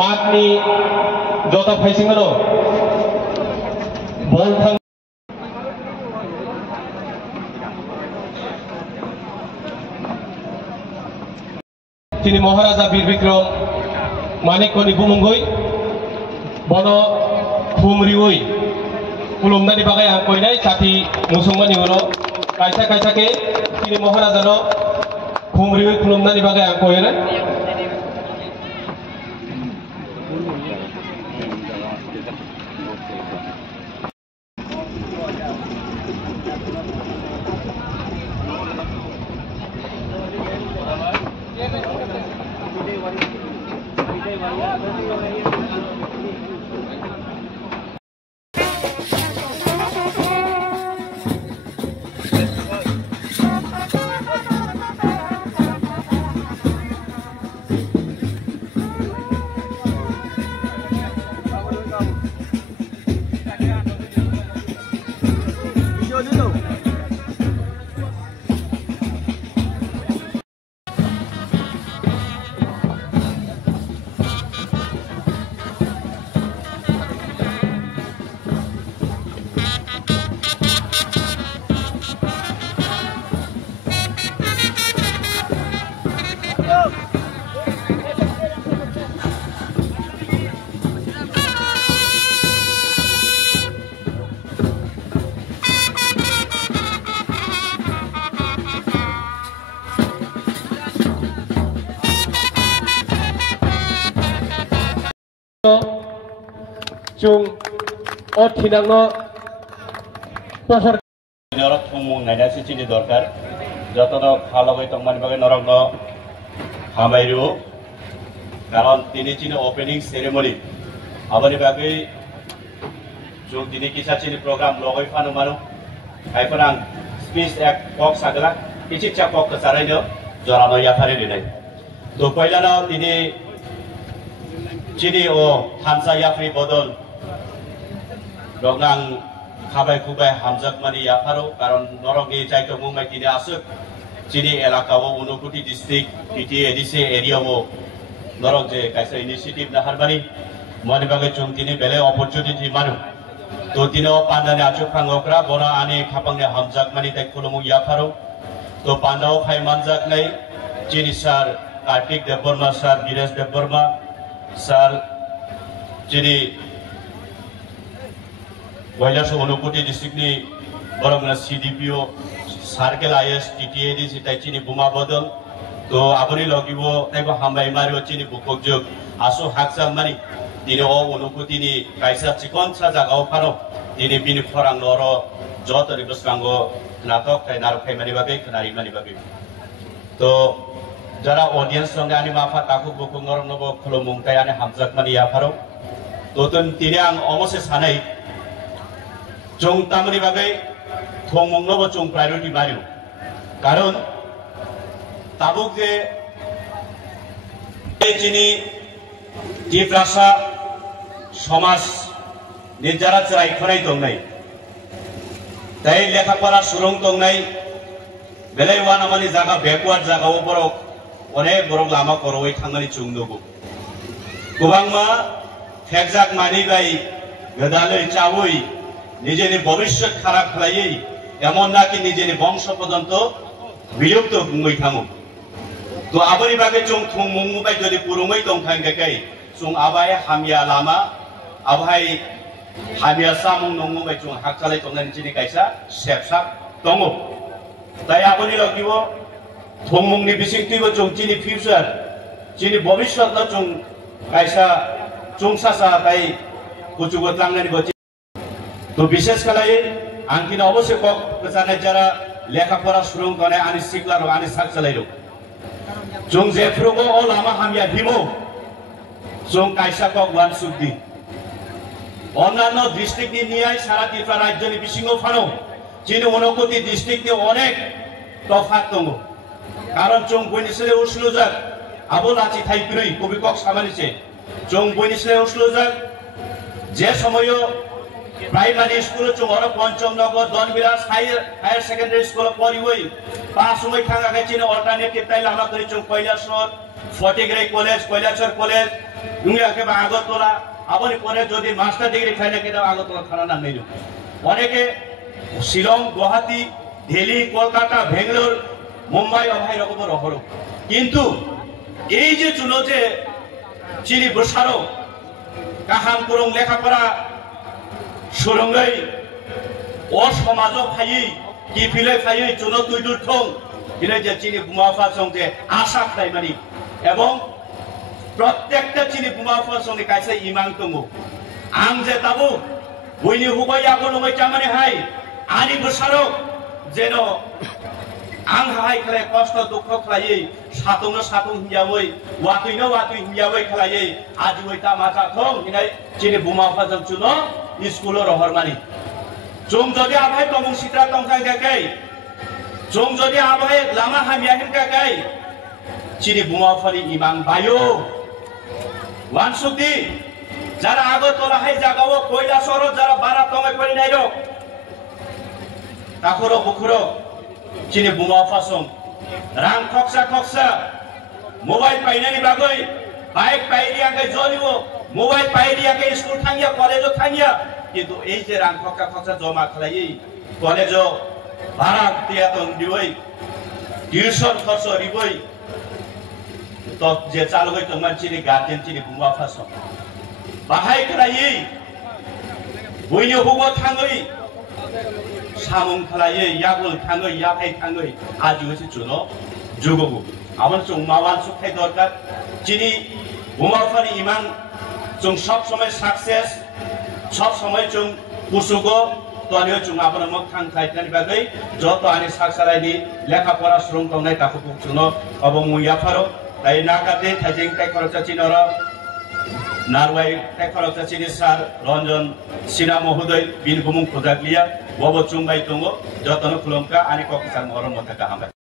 मार्चनि जता फाइसिङो बल थां तिनी महाराजा वीर विक्रम मानिकनि बुमुंगै बनो खुमरिउइ खुलुमनायनि बागै आं कइनाय साथी मुसुंमानि उनो कायसा कायसा के तिनी महाराजानो खुमरिउइ खुलुमनायनि बागै आं कइनाय chung othinangno pohor norok thumung naida sichini dorkar jotono khalogoi tongmani bagai norokno hamairu karon tini chini opening ceremony aboni bagai chung tini kisa chini program logoi phanu manu kaiparang speech ek kok sagla kichikcha kok kasaraino jorano yaphare dinai to pailano tini chini o hamza yafri bodol Rognang kabai kubai hamzak mani yaparo karon norokni jaito mumbai tini asuk chini elakawo unokuti district piti edise area wo norok je kaisa initiative na harbani mani bagai chung tini bele opportunity manu to tino pandane achuk phangokra bona ani khapangne hamzak mani tai khulumu yaparo to pandao khai manjak nai chini sir Kartik Deborma sir Dinesh Deborma sir chini Wailas Onokuti district ni Boromna CDPO Circle IS TTA di sitai chini buma bodol to aboni logibo taibo hambai mari chini bukok jog aso haksam mani dini o Onokuti ni kaisa chikon sa jagao phano dini bini khorang noro joto riboskango natok tai naru khai mani bagai khnari mani bagai to jara audience songe ani mafa takuk bukok norong nobo khulumung tai ani hamjak mani ya pharo to tun tini ang omose sanai Jong tamani bagai thongmung nobo jong priority mariu karon tabuk je chini jiprasa somas nijara chrai khonai tongnai tai lekha para surong tongnai belai wana mani jaga backward jaga oborok onek borok lama koroi thangani chungnogo kubangma thekjak mani bai gadaloi chawoi নিজের ভবিষ্যৎ খারাপ খালাই এমন নাকি নিজের বংশ পর্যন্ত বিলুপ্ত বুঙ্গই থামো তো আবরি বাগে চং থং মুংবাই যদি পুরুমই দং থাঙ্গাকাই চং আবাই হামিয়া লামা আবাই হামিয়া সামুং নংবাই চং হাকচালাই তংনানি চিনি কাইসা সেবসাক দङ তাই আবরি লগিব থং মুংনি বিসিংতিবো চং চিনি ফিউচার চিনি ভবিষ্যৎ চং কাইসা চং সাসা তাই কুচুগো তাংনানি বচি তো বিশেষ কালাই আংকিনা অবশ্যই কক জানাই যারা লেখাপড়া সুরং করে আনি সিকলার আনি সাক চালাইলো जों जेफ्रुगो ओ लामा हामिया हिमो जों कायसा কক ওয়ান সুদি অন্যান্য ডিস্ট্রিক্ট নিয়ে সারা ত্রিপুরা রাজ্যনি বিসিংও ফানো যিনি অনকতি ডিস্ট্রিক্টে অনেক তফাৎ দङ কারণ जों বইনিসলে উসলুজাক আবল আছি থাইপ্রই কবি কক সামানিছে जों বইনিসলে উসলুজাক যে সময়ও प्राइमरी स्कूल चोर पंचम नगर दनबिराज हायर सेकेंडरी स्कूल पढिवई पास समय थांगा चिन अल्टरनेटिभ ताइ लामा करि चों पहिला सर ফটিগ্রাই কলেজ কৈলাসর কলেজ নুঙ্গিয়াকে বা আগরতলা আপনি পরে যদি মাস্টার ডিগ্রি খাইলে কিন্তু আগরতলা থানা নাম নেই অনেকে শিলং গুয়াহাটি দিল্লি কলকাতা বেঙ্গালোর মুম্বাই অভাই রকম রহর কিন্তু এই যে চুলো যে চিনি বসারো কাহাম করং লেখাপড়া সুরঙ্গই ও সমাজ ফাই কি ফিলে ফাই চুনো তুই দুর থং দিলে যে চিনি বুমাফার সঙ্গে আশা খাইমানি এবং প্রত্যেকটা চিনি বুমাফার সঙ্গে কাছে ইমান দङ আং যে তাবু বইনি হুবাই আগল হবাই চামানে হাই আনি বসারো যেন आं हाय खालाय कष्ट दुख खालायै सातंनो सातंग हिंजावै वातुइनो वातुइ हिंजावै खालायै आजुवै तामाचा थं हिनाय चिनि बुमाफाजों चुनो स्कुलो रहरमानि जों जदि आबाय तमं सित्रा तंखाय गाकै जों जदि आबाय लामा हामिया हिन गाकै चिनि बुमाफानि इमान बायो वानसुति যারা আগরতলা হাই জাগাও কৈলাসর যারা বারা তঙ্গাই পড়ি নাইরো তাখরো বুখরো চিনি বুমা ফাসং রাং খকসা খকসা মোবাইল পাইনানি বাগৈ বাইক পাইরিয়াকে জলিও মোবাইল পাইরিয়াকে স্কুল থাঙ্গিয়া কলেজও থাঙ্গিয়া কিন্তু এই যে রাং খকসা খকসা জমা খালাই কলেজও ভাড়া তিয়াতন দিবই টিউশন খরচ দিবই তো যে চালু হই তোমার চিনি গার্জেন চিনি বুমা ফাসং বাহাই খালাই বইনি হুবো থাঙ্গই सामुं खालायै यागुल थाङै याफाय थाङै आजिवैसो चुनो जुगबो आमन जों मावान सुखाय दरकार चिनि बुमाफानि इमान जों सब समय सक्सेस सब समय जों कुसुगो तनियो जों आबन मक थां थाइतनि बागै जत आनि साकसारायनि लेखा परा सुरुं तंनाय ताखौ चुनो अबं मुयाफारो ताइ नाकादे थाइजिं ताइ खरचा चिनर नारवाई ताइ खरचा चिनि सार रंजन सिना महोदय बिन बुमुं खोजाग्लिया बबो चुंबाय दङ जतन खुलुमका आनि कक्राझार महरम मथा गाहाम